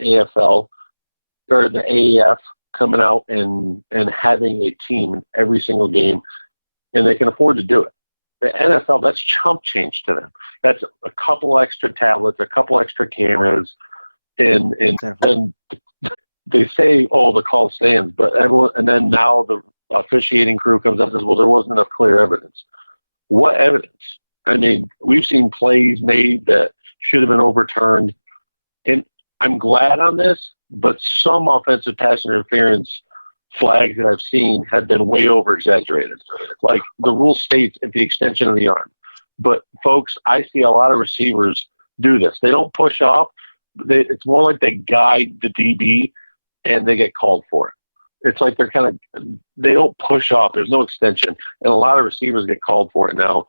AFL or the AAF coming out and having a team in every single game, and they can afford to do it. The NFL, that's chump change to them. That's a couple extra tablets, a couple extra cameras, and they say, "Oh, the call stands," but everyone, and then now the officiating crew comes up and says, "Well, there wasn't enough clear evidence." What evidence? I mean, we've seen plays made that should have been overturned, and I'm glad on this, but some offensive pass interference flags that I've seen have been way over-exaggerated. Like, the rule states at the extension of the arm. But, folks, I see a lot of receivers do this. They don't push off. It's more like they guide the DB, and they get called for it. It's like they don't push off. There's no extension. And a lot of receivers get called for it now.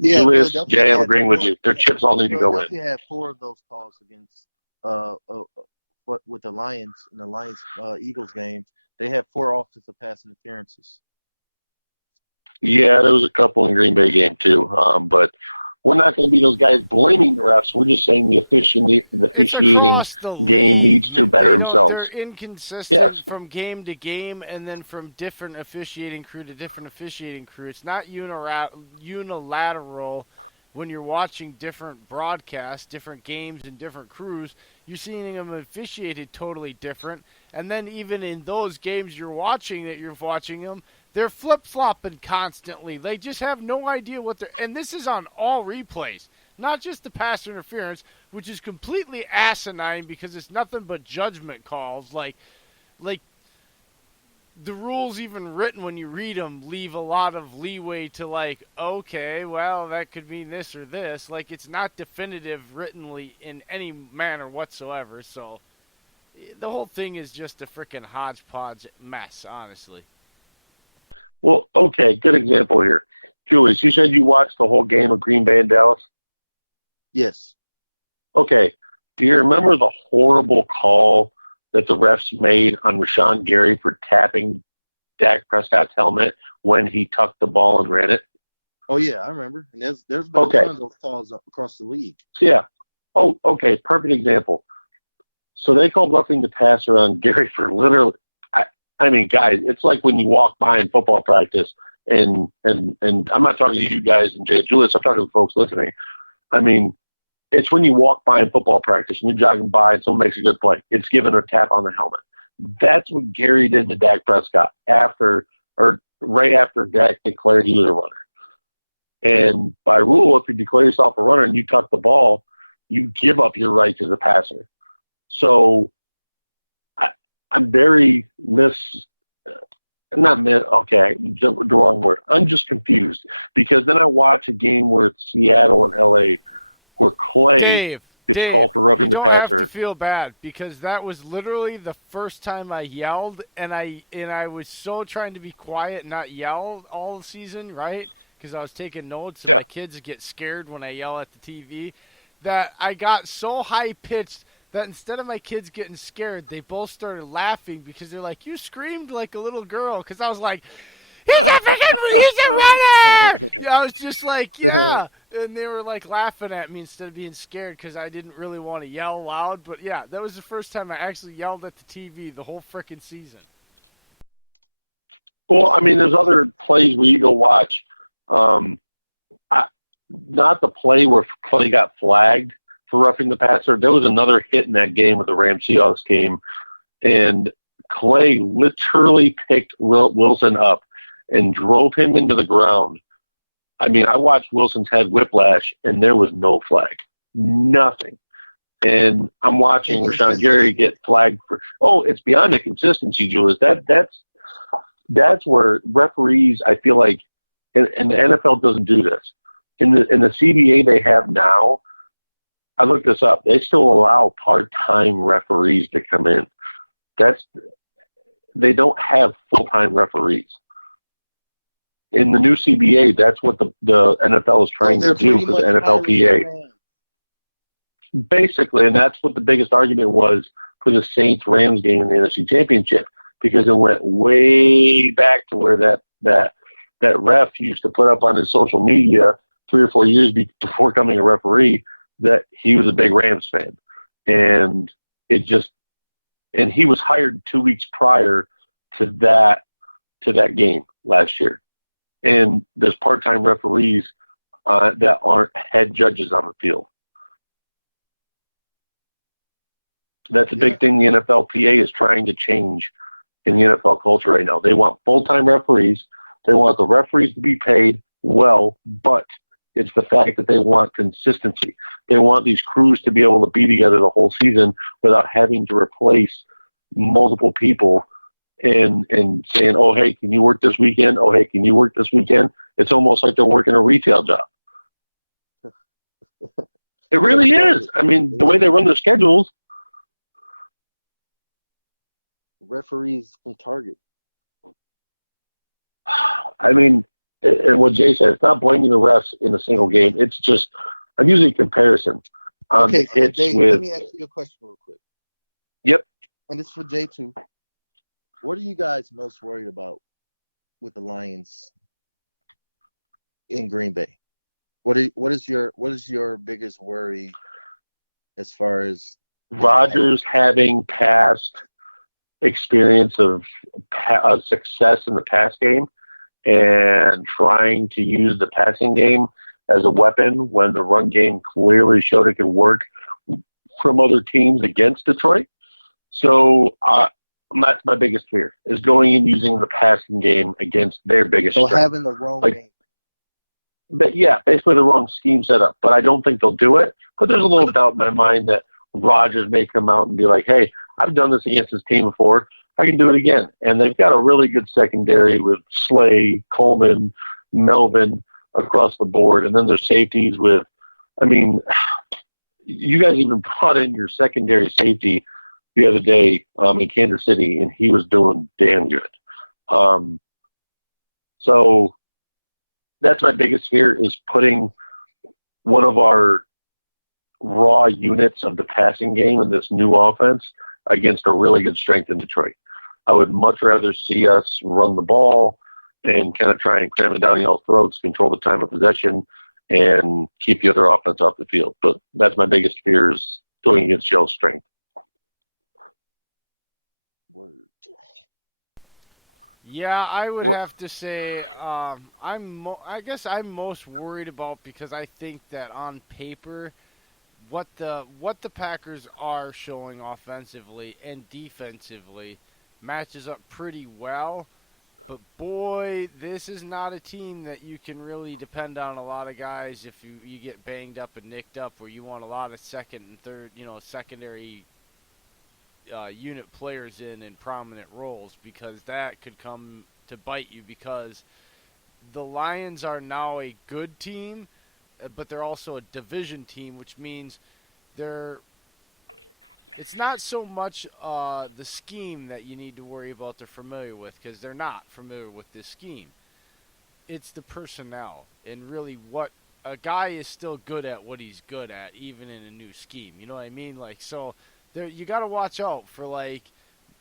Julius, Jay, I'm agreeing with you. Their chips all need to go in. They had 4 of those calls against with the Lions in the Lions Eagles game. They had 4 offensive pass interferences. Yeah, there was a couple in Green Bay game too. But we're not going to be those guys blaming the refs. We're just saying the officiating game needs to better themselves. They're inconsistent from game to game, and then from different officiating crew to different officiating crew. It's not unilateral. When you're watching different broadcasts, different games, and different crews, you're seeing them officiated totally different. And then even in those games you're watching them, they're flip-flopping constantly. They just have no idea what they're... And this is on all replays, not just the pass interference, which is completely asinine because it's nothing but judgment calls. Like the rules even written when you read them leave a lot of leeway to okay, well, that could mean this or this. Like, it's not definitive writtenly in any manner whatsoever. So the whole thing is just a freaking hodgepodge mess, honestly. Well, okay, good example here. Julius, you said you watched the whole game of Green Bay and Dallas? Yes. Okay. Do you remember the horrible call that the refs made on Rashawn Gary for tapping Dak Prescott's helmet when he tucked the ball and ran it? Oh, yeah, I remember. And there's been a ton of those calls across the league. Yeah. Oh, okay, perfect example. So they called roughing the passer on Gary for literally I mean, guys, it's like when you walk by in football practice, and I'm not talking to you guys and Jay Julius, I'm talking to the folks listening. I mean, it's when you walk by in football practice and you're jogging by and someone makes a good play. It's given a tap on the helmet. That's what Gary did to Dak Prescott right after Dak declared he was a runner. And by rule, if you declare yourself a runner and you tuck the ball, you give up your rights as a passer. So I'm very the wrong word. I'm just confused because then I watch a game where it's Seattle and LA where Clay gets called for roughing the passer. You don't have to feel bad because that was literally the first time I yelled, and I was so trying to be quiet and not yell all season, right? Because I was taking notes and my kids get scared when I yell at the TV that I got so high-pitched that instead of my kids getting scared, they both started laughing because they're like, "You screamed like a little girl." Because I was like, he's a runner! I was just like, yeah. And they were like laughing at me instead of being scared because I didn't really want to yell loud. But yeah, that was the first time I actually yelled at the TV the whole frickin' season. Well, I mean, there's other plays where you go watch. Not the play where Clay got flagged for roughing the passer. There was another hit in that game with the Rams-Seahawks game, and Clay literally picked Wilson up and drove him into the ground. I mean, I watched Wilson's head whiplash, and there was no flag. Nothing. And I'm watching Rashawn Gary get flagged for it's beyond inconsistency, Julius. That's where referees, I feel like, and the NFL doesn't do this. In the CBA they have now, I looked this up. They still allow part-time referees to come in. They don't have full-time referees. In the new CBA, that's what the NFL is trying to do for the NFLPA. Basically, and that's what the biggest argument was for the Saints-Rams game in the NFC Championship, because it went way back to where that ref used to put up on his social media 3 or 4 years before becoming a referee that he was a big Rams fan, and he was hired 2 weeks prior to that game last year. And there's part-time referees that aren't head judges on the field. That's a big thing the NFLPA is trying to change in the NFL culture right now. They want full-time referees. They want the referees to be paid well, but it's the fact that they want consistency. They want these crews to be able to be together the whole season without having to replace multiple people and saying, oh, hey, can you work this weekend? Oh, hey, can you work this weekend? It's almost like they're working a retail job. It really is. I mean, the way they run their schedules. Referees from Target. I mean, and what Jay said, it's not blaming the refs in a single game. It's just, I'm using comparison. Okay, Jay, let me ask you a question real quick. Yep. And it's for Jay, too. What are you guys most worried about with the Lions in Green Bay? What is your biggest worry as far as Rodgers having past experience of success in the pass game and trying to use the passing game as a weapon when the run game clearly showed it could work from other teams against Detroit? So that's my biggest fear, is going and using the passing game against their biggest strength. Having the wrong game. But yeah, basically the wrong scheme set up. But I don't think they'll do it. But there's a little doubt in my mind that Rodgers may come out and be like, hey, I've done this against this team before. I can do it again. And they've got a really good secondary with Slay, Coleman, Melvin across the board. And then there's safeties with, I mean, you guys even brought in your secondary safety the other day in Kansas City, and he was doing damn good. So that's my biggest fear, is putting one of our raw units of the passing game in this new offense against a really good strength in Detroit. I would much rather see us run the ball and kind of try and cram it down y'all's throats, control the time of possession, and keep the other offense off the field. But that's my biggest fear, is going against y'all's strength. Word. Yeah, I would have to say I guess I'm most worried about, because I think that on paper what the Packers are showing offensively and defensively matches up pretty well. But boy, this is not a team that you can really depend on a lot of guys if you get banged up and nicked up, where you want a lot of second and third, secondary unit players in prominent roles, because that could come to bite you, because the Lions are now a good team, but they're also a division team, which means it's not so much the scheme that you need to worry about they're familiar with, because they're not familiar with this scheme. It's the personnel, and really what a guy is still good at what he's good at, even in a new scheme. You know what I mean? So you got to watch out for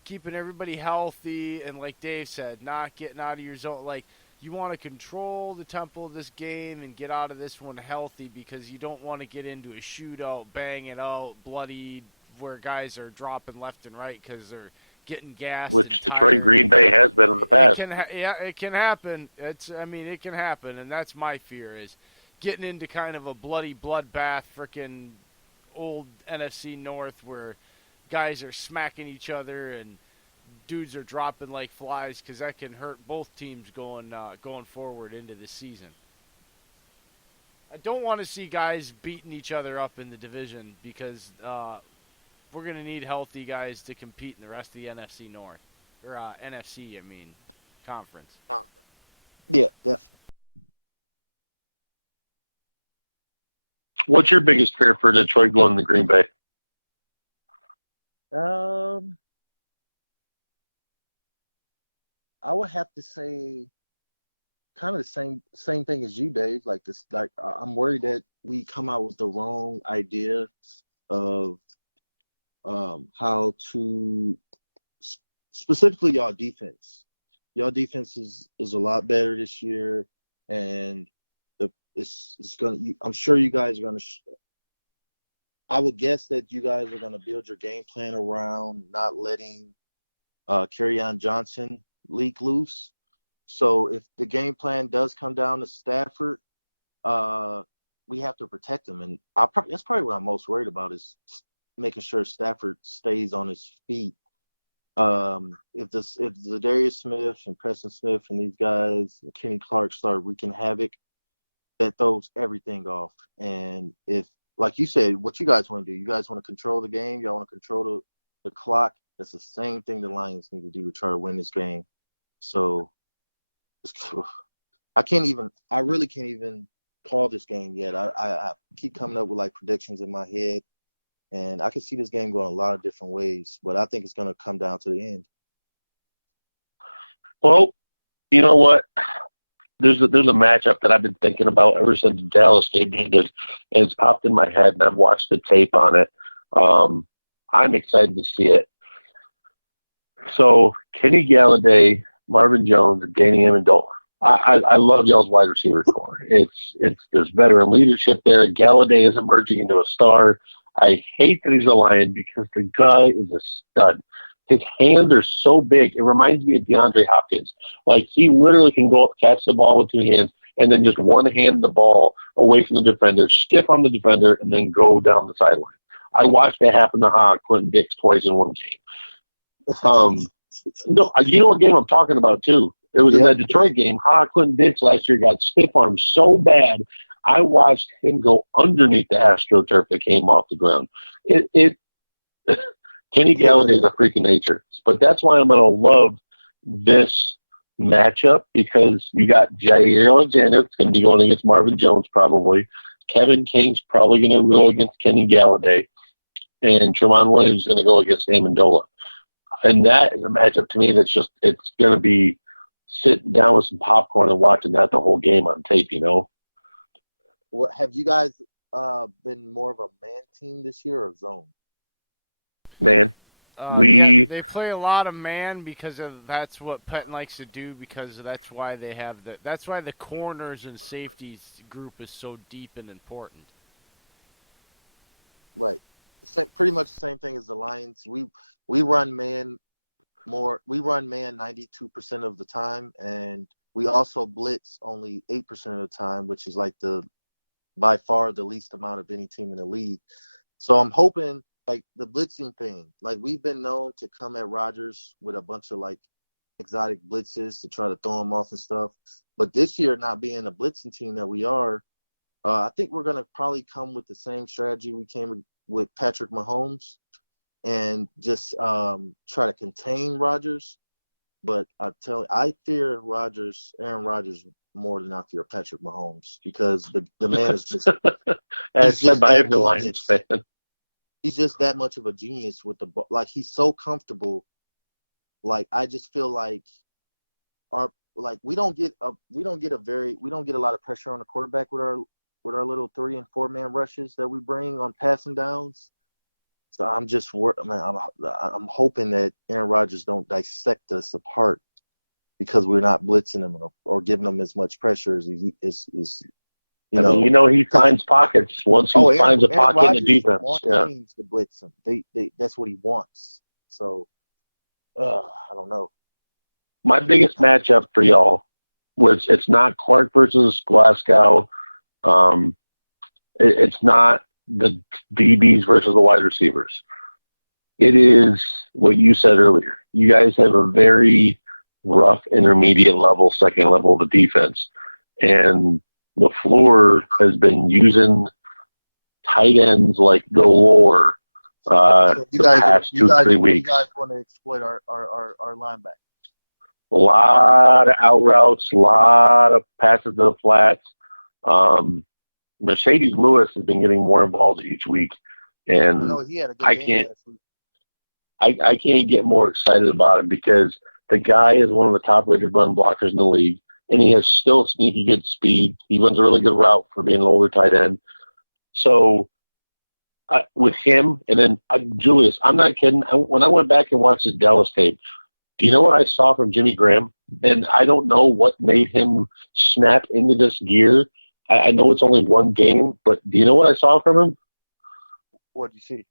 keeping everybody healthy, and like Dave said, not getting out of your zone. You want to control the tempo of this game and get out of this one healthy, because you don't want to get into a shootout, bang it out, bloodied, where guys are dropping left and right because they're getting gassed. Which Detroit and Green Bay has been in the past. It can happen. It can happen, and that's my fear, is getting into kind of a bloody bloodbath, freaking old NFC North, where guys are smacking each other and dudes are dropping like flies, because that can hurt both teams going forward into the season. I don't want to see guys beating each other up in the division, because we're going to need healthy guys to compete in the rest of the NFC North, or NFC, conference. Yeah, definitely. What's your biggest fear for Detroit going to Green Bay? I would have to say kind of the same thing as you, Dave. I'm worried that we come out with the wrong idea of how to, specifically y'all defense. Y'all defense is a lot better this year, and I'm sure you guys are gonna I would guess that you guys are going to build your game plan around not letting Kerryon Johnson leak loose. So if the game plan does come down to Stafford, we have to protect him, and that's probably what I'm most worried about is making sure Stafford stays on his feet. If the Darius Smith and Preston Smith and these guys, Kenny Clark, start wreaking havoc, that throws everything off. And if, like you said, what you guys want to do, you guys want to control the game, y'all want to control the clock. That's the same thing the Lions need to do to try to win this game. So I really can't even call this game yet. I keep coming up with like predictions in my head, and I can see this game going a lot of different ways, but I think it's going to come down to the end. Well, you know what? There's a matchup that I've been thinking about ever since the Dallas game ended, and it's popped in my head, and I've watched the tape on it. I'm excited to see it. So Kenny Galladay, Marvin Jones, and Danny Amendola. I love y'all's wide receiver core. There's veteran leadership there. Galladay is emerging into a star. I hate that he's a Lion because the guy is a stud. His hands are so big. It reminds me of DeAndre Hopkins. Like, he literally can go up, catch the ball with two hands, and then just one hand the ball away from the defender, stiff on the defender, and then go down the sideline. I watched that happen to Quentin Dix twice in one game. No, you know what game I'm talking about, too. It was in that Detroit game. Quentin Dix last year got stiff-armed so bad, I watched him go underneath the AstroTurf that came off the ground. Kenny Galladay is a freak of nature. But that's why I'm going to love this matchup, because you got Jair Alexander that's going to be going against Marvin Jones probably. Kevin King's probably going to go against Kenny Galladay. And Tremont Williams is going to go against Amendola. And that is a matchup to me that's it's going to be sitting down with some popcorn and watching that the whole game on tape, you know? What have you guys been more of a man team this year or zone? Man. They play a lot of man because that's what Penn likes to do, because that's why they have that's why the corners and safeties group is so deep and important. Right. Pretty much the same thing as the Lions. We run man more. We run man 92% of the time, and we also blitz only 8% of the time, which is like by far the least amount of any team in the league. So I'm hoping, like, the blitzing thing, like, we've been known to come at Rodgers with a bunch of like exotic blitzes to try to throw him off and stuff. But this year, not being a blitzing team that we are, I think we're going to probably come with the same strategy we came with Patrick Mahomes, and just try to contain Rodgers. But I fear Aaron Rodgers, more than I fear Patrick Mahomes, because the man is just as said by every Lions fan. He's just that much of a genius with the ball. Like, he's so comfortable. Like, I just feel like we don't get a lot of pressure on the quarterback with our little 3 and 4 man rushes that we bring on passing downs. So I'm just I'm hoping that Aaron Rodgers don't dissect us apart because we're not blitzing him or giving him as much pressure as he is. He finds pockets once he finds a pocket in the defense. Wants teams to blitz him. That's what he wants. So I don't know. My biggest matchup for y'all was, it's not Clark versus Glasgow. It's not the DBs versus the wide receivers. It is what you said earlier. You guys have a very rough intermediate level, second level of the defense. And LaFleur has been using tight ends like galore the past 2-3 weeks. You guys want to exploit our linebacker. A lot of out routes, a lot of passes to the flats. Mercedes Lewis has been getting more involved each week, and he had a good game last week. I can't get more excited about it, because the guy is one of the top-rated run blockers in the league, and he has still sneaky good speed. He runs a really good route for being an older tight end. So with him, and then Julius, I'm not kidding. When I went back and watched his Dallas tape, do you know what I saw from Jimmy Graham? And I don't know what made him snap into this gear. I know it's only one game, but do you know what I saw from him? What do you see?